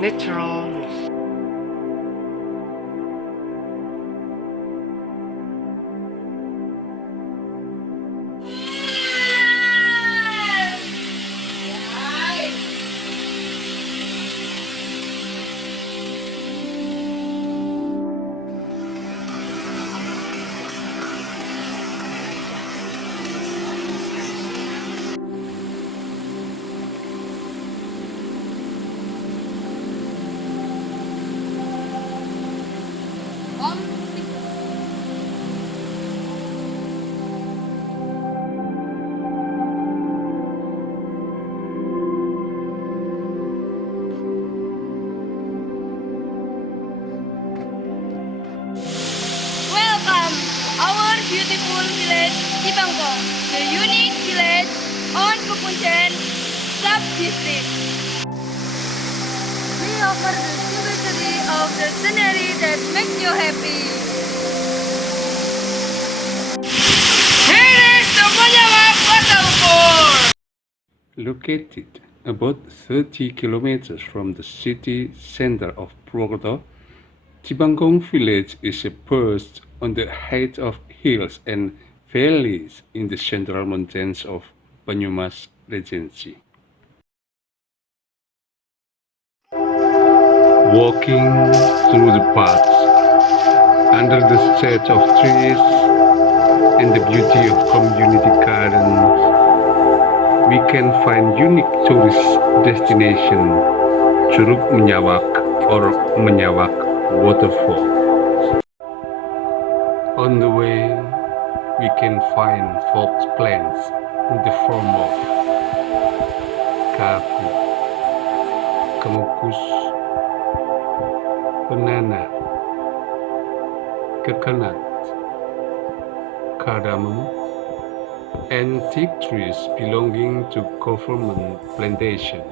naturalness. Welcome, our beautiful village, Cibangkong, the unique village on Kepuncen sub-district. We offer the simplicity of the scenery that makes you happy. Here is the Menyawak Waterfall! Located about 30 kilometers from the city center of Purwokerto, Cibangkong village is perched on the height of hills and valleys in the central mountains of Banyumas Regency. Walking through the paths, under the shade of trees and the beauty of community gardens, we can find unique tourist destination, Curug Menyawak or Menyawak Waterfall. On the way, we can find folk plants in the form of coffee, kemukus, banana, coconut, cardamom, and teak trees belonging to government plantation.